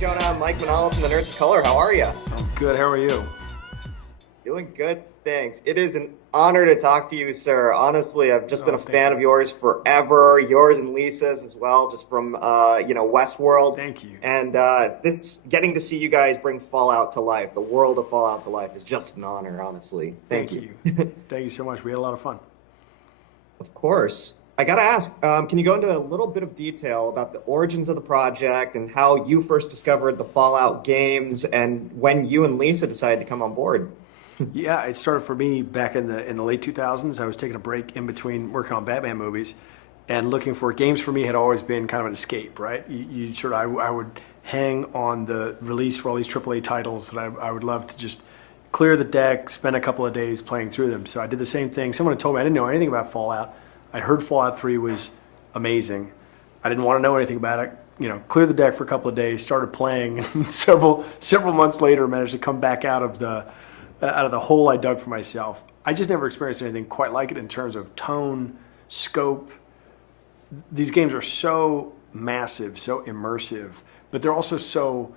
Jonah. I'm Mike Manala from the Nerds of Color. How are you? I'm good. How are you? Doing good, thanks. It is an honor to talk to you, sir. Honestly, I've just been a Thank fan you. of yours forever. Yours and Lisa's as well, just from Westworld. Thank you. And this getting to see you guys bring Fallout to life, the world of Fallout to life, is just an honor. Honestly, thank you. Thank you so much. We had a lot of fun. Of course. I gotta ask, can you go into a little bit of detail about the origins of the project and how you first discovered the Fallout games and when you and Lisa decided to come on board? Yeah, it started for me back in the late 2000s. I was taking a break in between working on Batman movies and looking for games. For me had always been kind of an escape, right? I would hang on the release for all these AAA titles that I would love to just clear the deck, spend a couple of days playing through them. So I did the same thing. Someone had told me I didn't know anything about Fallout. I'd heard Fallout 3 was amazing. I didn't want to know anything about it. Cleared the deck for a couple of days, started playing, and several months later managed to come back out of the hole I dug for myself. I just never experienced anything quite like it in terms of tone, scope. These games are so massive, so immersive, but they're also so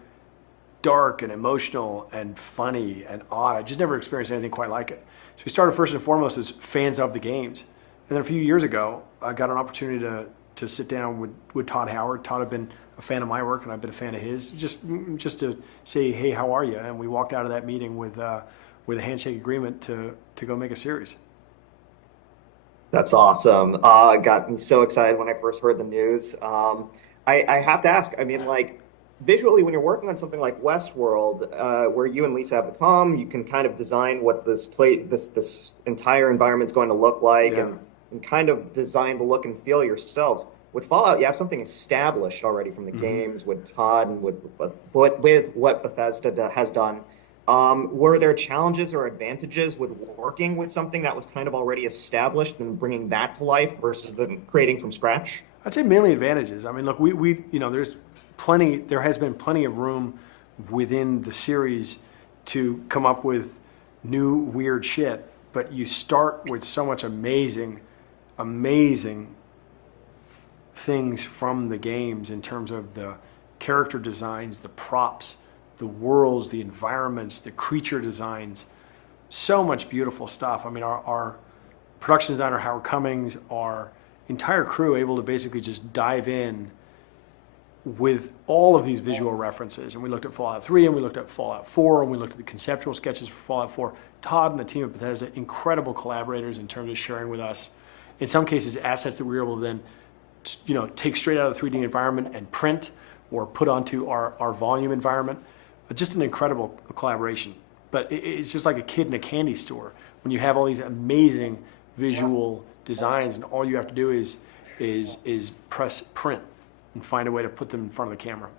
dark and emotional and funny and odd. I just never experienced anything quite like it. So we started first and foremost as fans of the games. And then a few years ago, I got an opportunity to sit down with Todd Howard. Todd had been a fan of my work, and I've been a fan of his, just to say, hey, how are you? And we walked out of that meeting with a handshake agreement to go make a series. That's awesome. Got me so excited when I first heard the news. I have to ask, I mean, like, visually, when you're working on something like Westworld, where you and Lisa have become, you can kind of design what this entire environment's going to look like, Yeah. and kind of design the look and feel yourselves. With Fallout, you have something established already from the games with Todd and with what Bethesda has done. Were there challenges or advantages with working with something that was kind of already established and bringing that to life versus them creating from scratch? I'd say mainly advantages. I mean, look, there has been plenty of room within the series to come up with new weird shit, but you start with so much amazing things from the games in terms of the character designs, the props, the worlds, the environments, the creature designs. So much beautiful stuff. I mean, our production designer, Howard Cummings, our entire crew able to basically just dive in with all of these visual references. And we looked at Fallout 3, and we looked at Fallout 4, and we looked at the conceptual sketches for Fallout 4. Todd and the team at Bethesda, incredible collaborators in terms of sharing with us, in some cases, assets that we were able to then take straight out of the 3D environment and print or put onto our volume environment. Just an incredible collaboration. But it's just like a kid in a candy store when you have all these amazing visual designs, and all you have to do is press print and find a way to put them in front of the camera.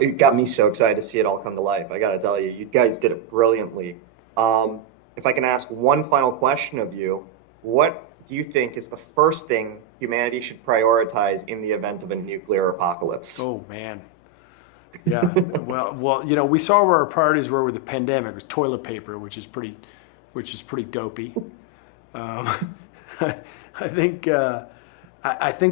It got me so excited to see it all come to life. I got to tell you, you guys did it brilliantly. If I can ask one final question of you, what do you think is the first thing humanity should prioritize in the event of a nuclear apocalypse? Oh, man. Yeah. well, we saw where our priorities were with the pandemic. It was toilet paper, which is pretty dopey. I think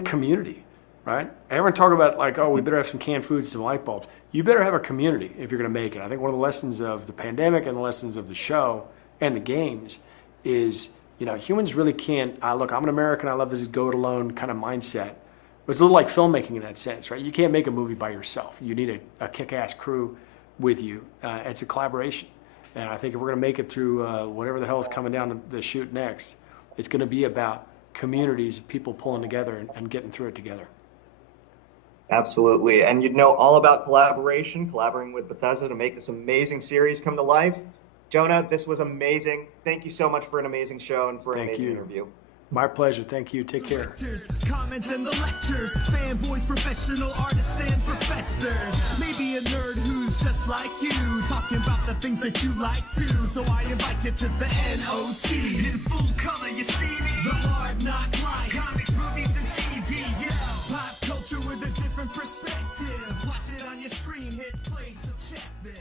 community, right? Everyone talk about like, oh, we better have some canned foods, some light bulbs. You better have a community if you're going to make it. I think one of the lessons of the pandemic and the lessons of the show and the games is, humans really can't. Look, I'm an American. I love this go it alone kind of mindset. It's a little like filmmaking in that sense, right? You can't make a movie by yourself. You need a kick-ass crew with you. It's a collaboration. And I think if we're going to make it through whatever the hell is coming down the chute next, it's going to be about communities of people pulling together and getting through it together. Absolutely. And you'd know all about collaborating with Bethesda to make this amazing series come to life. Jonah, this was amazing. Thank you so much for an amazing show and for an amazing interview. My pleasure. Thank you. Take care. Comments and the lectures, fanboys, professional artists, and professors. Maybe a nerd who's just like you, talking about the things that you like too. So I invite you to the NOC. In full color, you see me. The hard knock life, comics, movies, and TV. Yeah, pop culture with a different perspective. Watch it on your screen, hit play, so check this.